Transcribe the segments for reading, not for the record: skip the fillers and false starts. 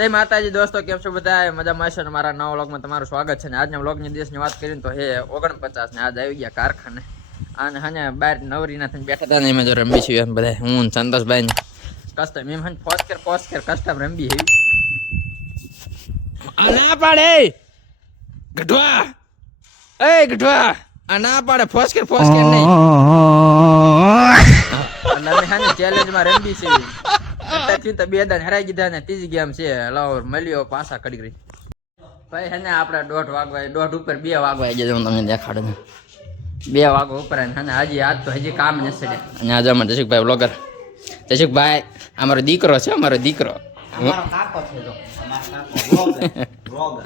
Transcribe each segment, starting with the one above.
જય માતાજી દોસ્તો, કેમ છો બધા? મજામાં હશો ને? મારા નવા વ્લોગમાં તમારું સ્વાગત છે. ને આજના વ્લોગની દિવસની વાત કરીને તો હે 49 ને આજ આવી ગયા કારખાને. અને હાને બહાર નવરીના થઈને બેઠા હતા ને એમ જો રમી છીએ એમ બધા. હું સંતોષભાઈ ને કસ્ટમ એમ હન ફોસ્કેર કસ્ટમ રમી હેવી આ ના પાડે ગઢવા ગઢવા આ ના પાડે ફોસ્કેર નહીં અને અમે હાને ચેલેન્જમાં રમી છીએ. તો બે દાન હરાઈ દીધા ને ત્રીજી ગેમ છે લાવ મળ્યો પાછા કડી ભાઈ હે ને આપણે 1:30 વાગવા 1:30 ઉપર 2 વાગવા જાય. હું તમને દેખાડું 2 વાગવા ઉપર ને હજી આજ તો હજી કામ નથી અને આજે અમારે જશીકભાઈ બ્લોગર જશીકભાઈ અમારો દીકરો છે. અમારો દીકરો અમારો કાકો છે. જો અમારો કાકો બ્લોગર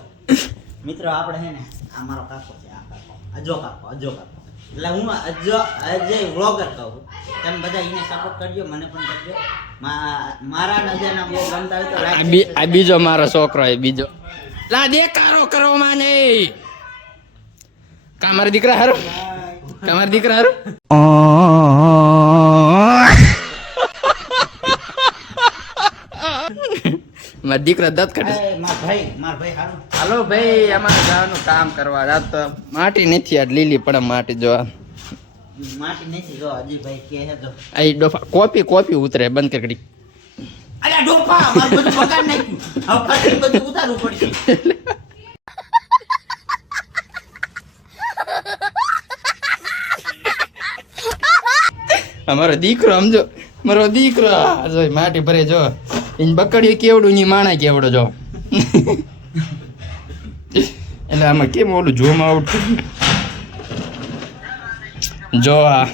મિત્રો આપણે હે ને અમારો કાકો છે. આ કાકો અજો કાકો એટલે હું અજય વ્લોગર કહું. તમે બધા એને સપોર્ટ કરજો, મને પણ કરજો. મારા નજરના બ્લોગ ગમતા હોય તો લાઈક. આ બીજો મારો છોકરો એ બીજો લા દેખારો કરો માને કામર દીકરા હારો મારા દીકરા દત કાઢે. માર ભાઈ હારું. હાલો ભાઈ અમારે જવાનું કામ કરવા. રાત તો માટી નથી આજ લીલી પડે માટી જોવા માટી નથી. જો અજયભાઈ કે હે તો આ ડોફા કોપી ઉતરે બંધ કરી. અરે ડોફા માર બધું બગાડ નાખ્યું. હવે ફાટી બધું ઉતારવું પડશે. અમારો દીકરો સમજો, મારો દીકરો જો માટી ભરે જો એને બકડ્યું કેવડું ની માણા કેવડો જો એટલે આમાં કેમ ઓલું જોમ આઉટ જો આ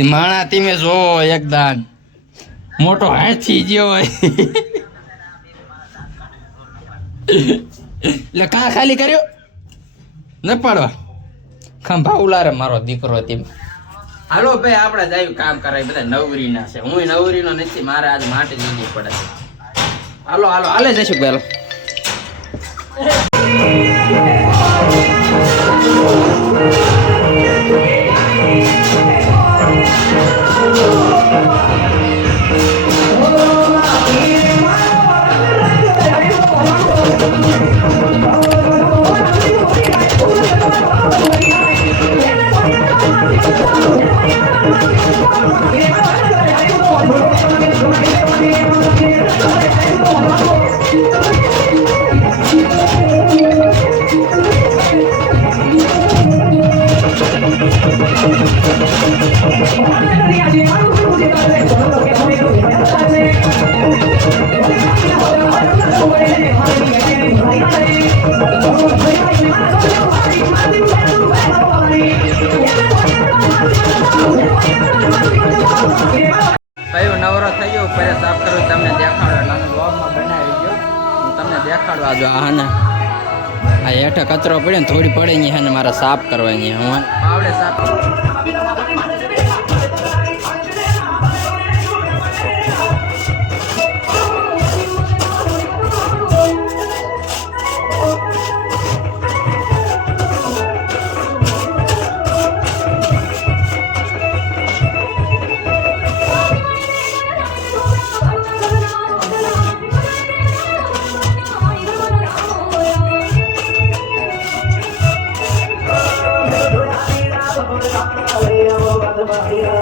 એ માણા તમે જો એકદમ મોટો હાથી જેવો એટલે કા ખાલી કર્યો ન પાડવા ખંભા ઉલારે મારો દીકરો તેમ. હાલો ભાઈ આપણે જાય કામ કરાય. બધા નવરીના છે, હું નવરીનો નથી. મારે આજ માટી લીધી પડે. હાલો હાલે જઈશું પેલો. નવરો થઈ ગયો પહેલા સાફ કરો. તમને દેખાડો એટલે બ્લોગમાં બનાવી ગયો. હું તમને દેખાડો આ જો આને આ હેઠે કચરો પડ્યો ને થોડી પડે ને એને મારે સાફ કરવાની. હું આવડે સાફ Bahia,